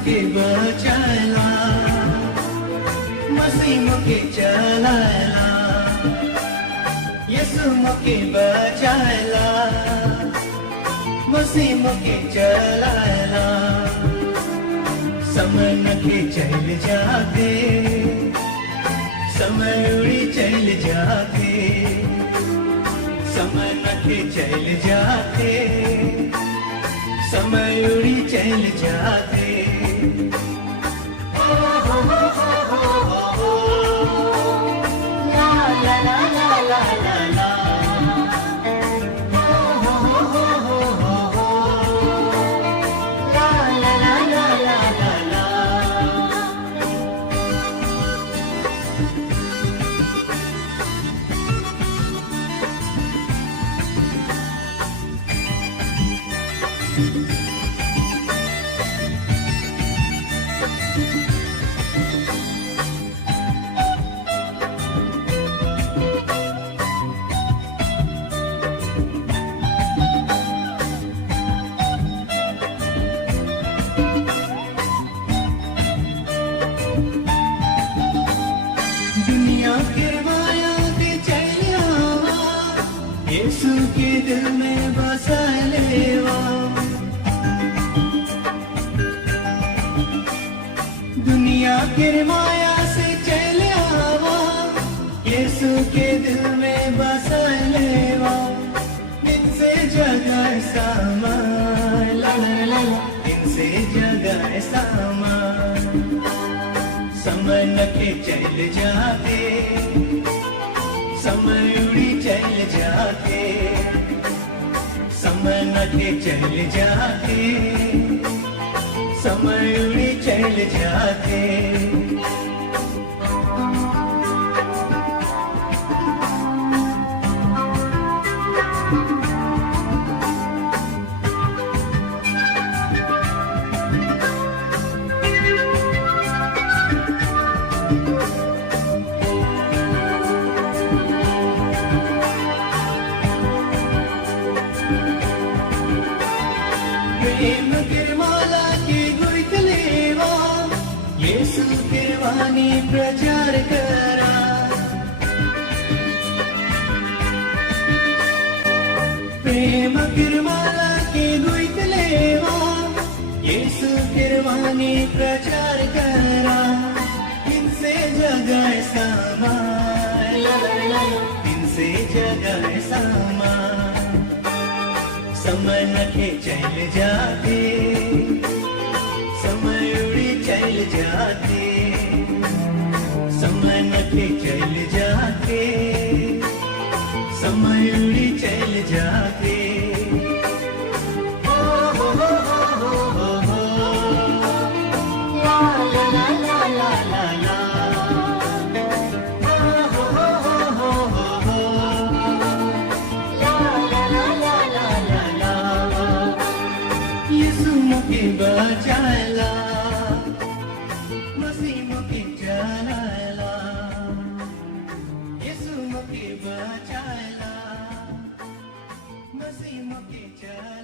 मुके बचाला मसीह मुके चलाला यीशु मुके बचाला मसीह मुके चलाला समय नखे चल जाते समय उड़ी चल जाते समय नखे चल जाते समय उड़ी चल जाते ला ला ला ला ला ला ला दुनिया के माया के चलिया यीशु के दिल में बसा लेवा दुनिया के माया से चले आवा यीशु के दिल में बसा लेवा इनसे जगह सामा ला ला ला इनसे जगह सामा समय नखे चल जाते समय उड़ी चल जाते समय नखे चल जाते समय उड़ी चल जाते प्रेम गिरमाला के गुरित लेवा यीशु गिरवानी प्रचार करा प्रेम गिरमाला के गुरित लेवा यीशु गिरवानी प्रचार करा इनसे जगह सामा इनसे जगह सामा समय नखे चल जाते समय उड़ी चल जाते समय नखे चल जाते समय उड़ी चल जाते ला ला ला ला ला ला ला यीशु मुके बचाला मसीह मुके चलाला यीशु मुके बचाला मसीह मुके चलाला